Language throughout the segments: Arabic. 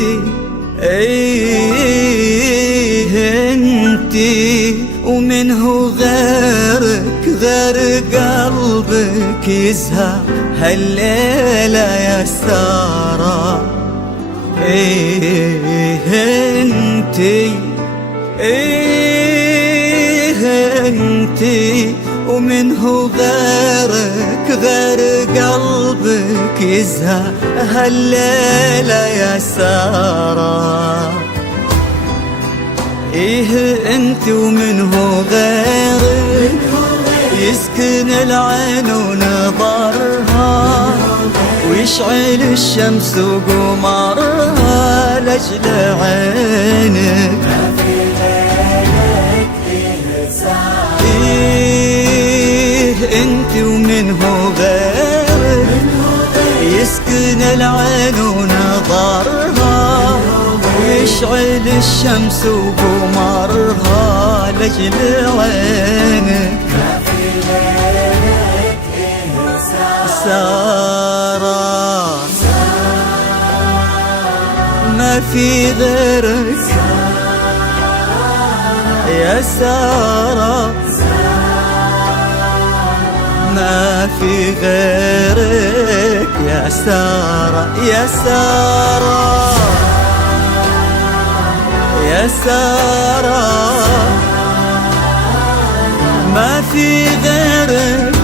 ايه انتي ومنه غيرك غير قلبك يزهى هالليلة يا سارة. ايه انتي ايه انتي ومنه غيرك غير قلبك يزهى هالليلة يا سارة. ايه انت ومنه غيرك يسكن العين ونظرها ويشعل الشمس وقمرها لجل عينك. ايه انت ومنه غيرك يسكن العين ونظرها ويشعل الشمس وقمرها لجل عينك. سارة ما في غيرك يا سارة، ما في غيرك يا سارة يا سارة يا سارة، ما في غيرك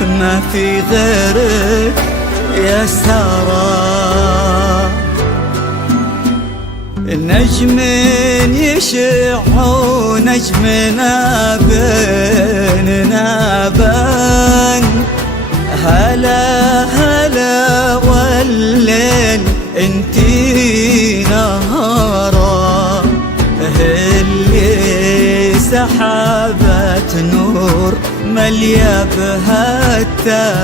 ما في غيرك يا سارة. نجم يشع ونجمنا بيننا بان هلا هلا والليل انتي نهارا اللي سحابة نور مليا بهالتان.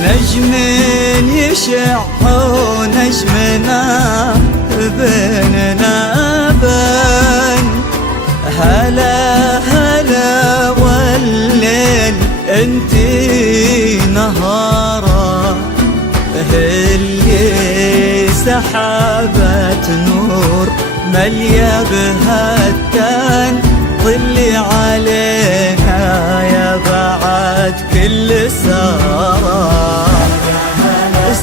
نجم يشع ونجمنا بيننا بان هلا هلا والليل انتي نهارا اللي سحابة نور مليا بهالتان. ظلي علينا يا بعد كل سارة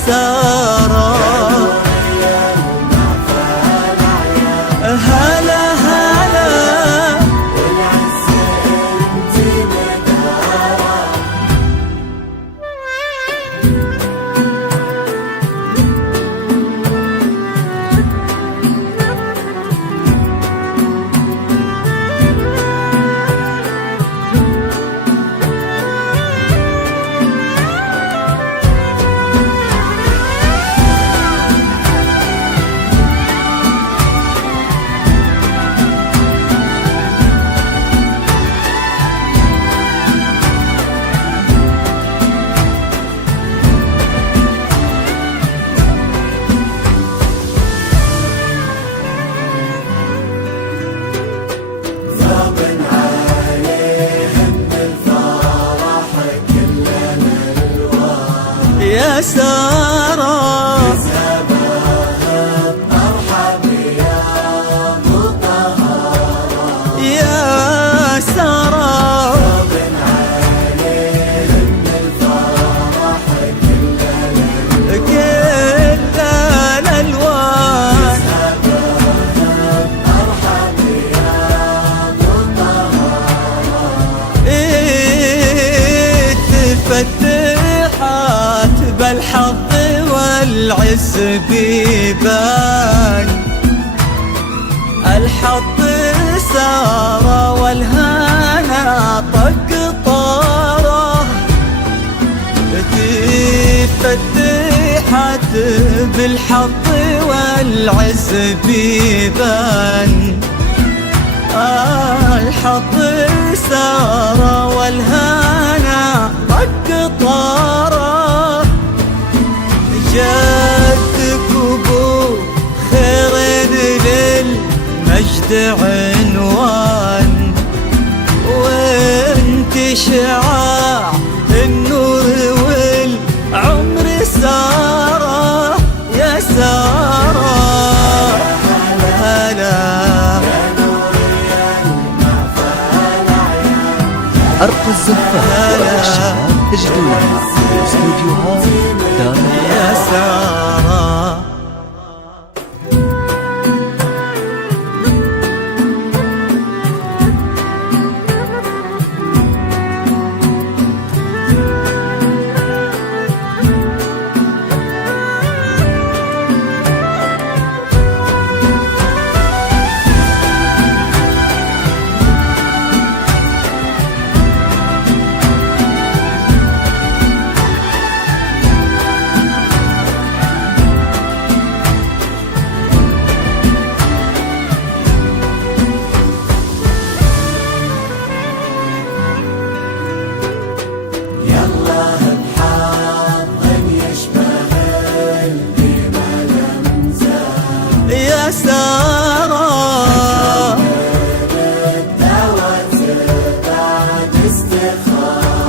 سارة هلا هلا يا سارة ارحب يا مطهرة يا سارة صبن عليهم الفرح كل الألوان. ارحب يا مطهرة تفتحت بالحظ والعز بيبان الحظ سارة والهنا طق طارة. تفتحت بالحظ والعز بيبان الحظ سارة والهنا طق طارة. جدك ابو خيرين للمجد عنوان وانت شعاع النور والعمر سارة يا سارة. هلا أرق الزفاف والشباب تجدونها في استوديوهات دار يا سارة. يا سارة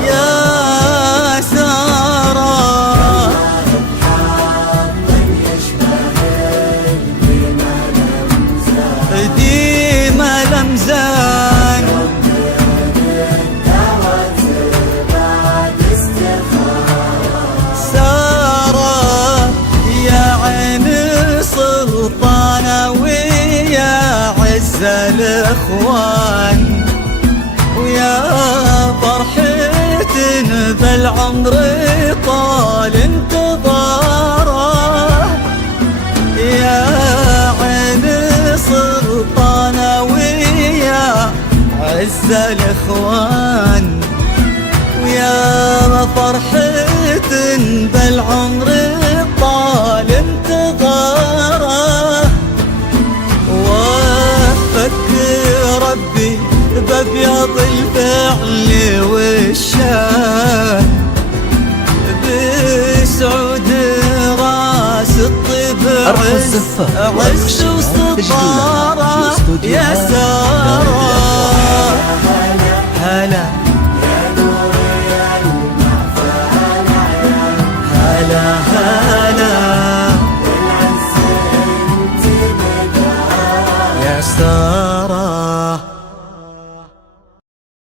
يا سارة ديما لمزان سارة يا عين سلطانة ويا عز الإخوان ويا فرحة بالعمر طال انتظاره. يا عين سلطانة ويا عز الإخوان ويا فرحة بالعمر طال انتظاره. وفك ربي بأبيض الفعل والشان بسعود راس الطيب عز وسطارة يا سارة. هلا هلا هلا يا سارة.